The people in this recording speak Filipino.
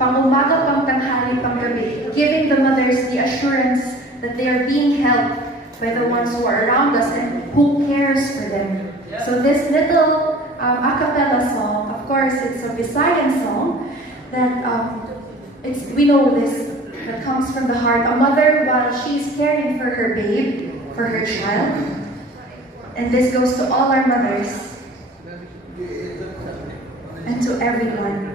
Pangumaga, pangtanghali, panggabi, giving the mothers the assurance that they are being helped by the ones who are around us and who cares for them. So this little a cappella song, of course, it's a Visayan song that we know this, that comes from the heart. A mother, while she's caring for her babe, for her child, and this goes to all our mothers and to everyone.